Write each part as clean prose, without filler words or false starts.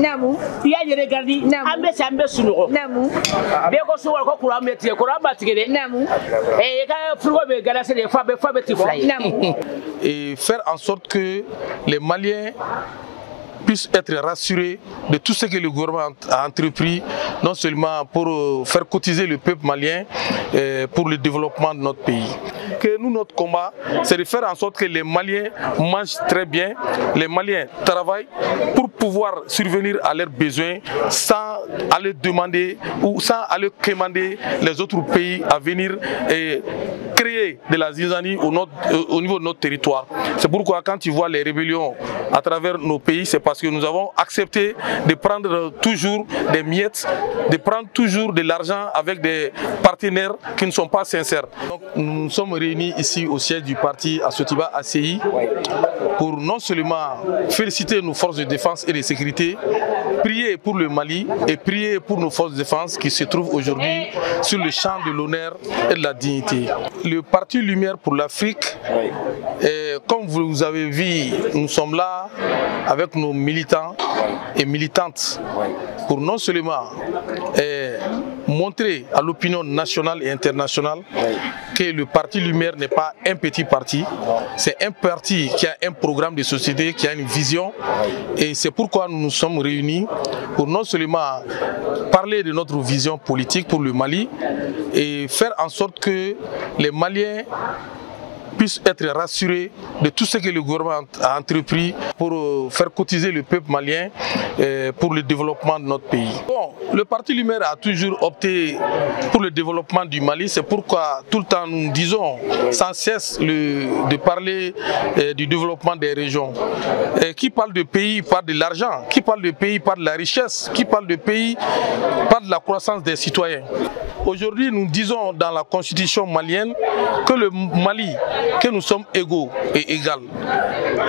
Namu. Il y a des regards. Namu. Ambe sunugo. Namu. Beko suwa ko kura metie kura batigere. Namu. Et ka frigo be galase des fois be tiflay. Namu. Et faire en sorte que les Maliens puissent être rassurés de tout ce que le gouvernement a entrepris, non seulement pour faire cotiser le peuple malien pour le développement de notre pays. Que nous, notre combat, c'est de faire en sorte que les Maliens mangent très bien, les Maliens travaillent pour pouvoir survenir à leurs besoins sans aller demander ou sans aller commander les autres pays à venir et créer de la zizanie au niveau de notre territoire. C'est pourquoi quand tu vois les rébellions à travers nos pays, c'est parce que nous avons accepté de prendre toujours des miettes, de prendre toujours de l'argent avec des partenaires qui ne sont pas sincères. Donc, nous sommes réunis ici au siège du parti à Sotiba ACI pour non seulement féliciter nos forces de défense et de sécurité, prier pour le Mali et prier pour nos forces de défense qui se trouvent aujourd'hui sur le champ de l'honneur et de la dignité. Le Parti Lumière pour l'Afrique, comme vous avez vu, nous sommes là avec nos militants et militantes pour non seulement montrer à l'opinion nationale et internationale que le Parti Lumière n'est pas un petit parti, c'est un parti qui a un programme de société, qui a une vision, et c'est pourquoi nous nous sommes réunis pour non seulement parler de notre vision politique pour le Mali et faire en sorte que les Maliens puissent être rassurés de tout ce que le gouvernement a entrepris pour faire cotiser le peuple malien pour le développement de notre pays. Bon, le Parti Lumière a toujours opté pour le développement du Mali, c'est pourquoi tout le temps nous disons sans cesse de parler du développement des régions. Qui parle de pays parle de l'argent, qui parle de pays parle de la richesse, qui parle de pays parle de la croissance des citoyens. Aujourd'hui, nous disons dans la constitution malienne que le Mali, que nous sommes égaux et égales.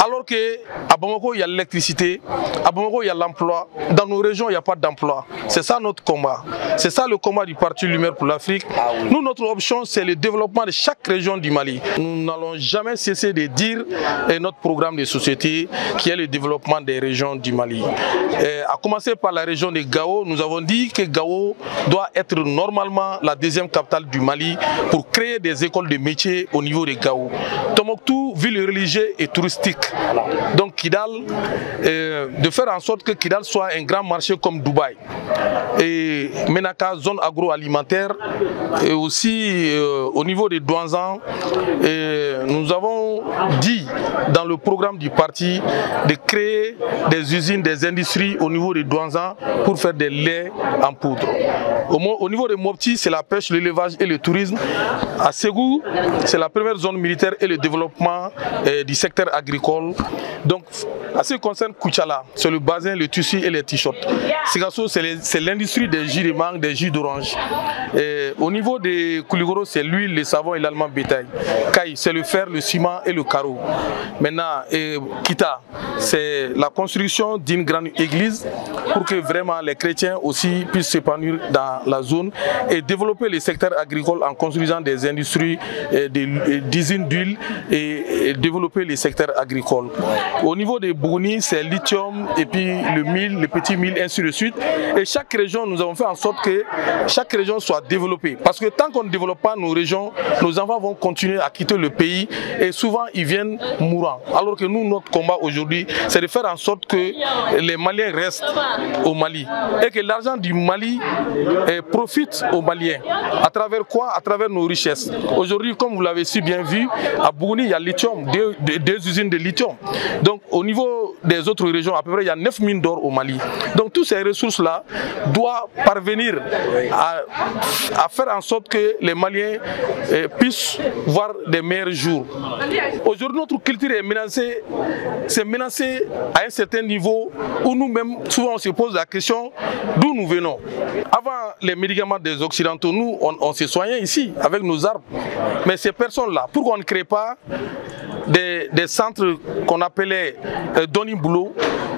Alors qu'à Bamako, il y a l'électricité, à Bamako, il y a l'emploi. Dans nos régions, il n'y a pas d'emploi. C'est ça notre combat. C'est ça le combat du Parti Lumière pour l'Afrique. Nous, notre option, c'est le développement de chaque région du Mali. Nous n'allons jamais cesser de dire notre programme de société qui est le développement des régions du Mali. À commencer par la région de Gao, nous avons dit que Gao doit être normalement la deuxième capitale du Mali pour créer des écoles de métiers au niveau de Gao. Tombouctou, ville religieuse et touristique. Donc Kidal, de faire en sorte que Kidal soit un grand marché comme Dubaï. Et Menaka, zone agroalimentaire, et aussi au niveau de Douanzan, nous avons dit dans le programme du parti de créer des usines, des industries au niveau de Douanzan pour faire des laits en poudre. Au niveau de Mopti, c'est la pêche, l'élevage et le tourisme. À Ségou, c'est la première zone militaire et le développement du secteur agricole. Donc, à ce qui concerne Kouchala, c'est le bazin, le tissu et les t-shirts. Sigasso, c'est l'industrie des jus de mangue, des jus d'orange. Au niveau de Kouligoro, c'est l'huile, le savon et l'allemand bétail. Kai, c'est le fer, le ciment et le carreau. Maintenant, Kita, c'est la construction d'une grande église pour que vraiment les chrétiens aussi puissent s'épanouir dans la zone et développer le secteur agricole en construisant des industries, d'usines d'huile et développer les secteurs agricoles. Au niveau des Bouni, c'est lithium et puis le mil, les petits mil, ainsi de suite. Et chaque région, nous avons fait en sorte que chaque région soit développée. Parce que tant qu'on ne développe pas nos régions, nos enfants vont continuer à quitter le pays et souvent ils viennent mourants. Alors que nous, notre combat aujourd'hui, c'est de faire en sorte que les Maliens restent au Mali et que l'argent du Mali profite aux Maliens. À travers quoi? À travers nos richesses. Aujourd'hui, comme vous l'avez si bien vu, à Bouni, il y a lithium, deux usines de lithium. Donc au niveau des autres régions, à peu près, il y a 9 mines d'or au Mali. Donc toutes ces ressources-là doivent parvenir à faire en sorte que les Maliens puissent voir des meilleurs jours. Aujourd'hui, notre culture est menacée, c'est menacé à un certain niveau où nous-mêmes, souvent on se pose la question d'où nous venons. Avant les médicaments des Occidentaux, nous, on se soignait ici avec nos arbres. Mais ces personnes-là, pourquoi on ne crée pas des centres qu'on appelait Doni Boulot,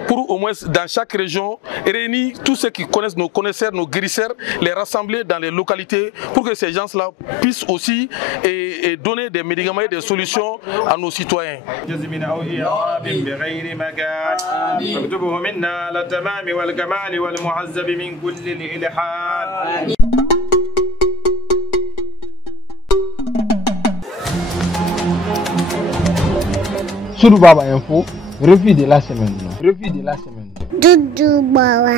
pour au moins dans chaque région réunir tous ceux qui connaissent, nos connaisseurs, nos guérisseurs, les rassembler dans les localités pour que ces gens-là puissent aussi et donner des médicaments et des solutions à nos citoyens. Soudou Baba Info, revue de la semaine. Revue de la semaine. Doudou Baba.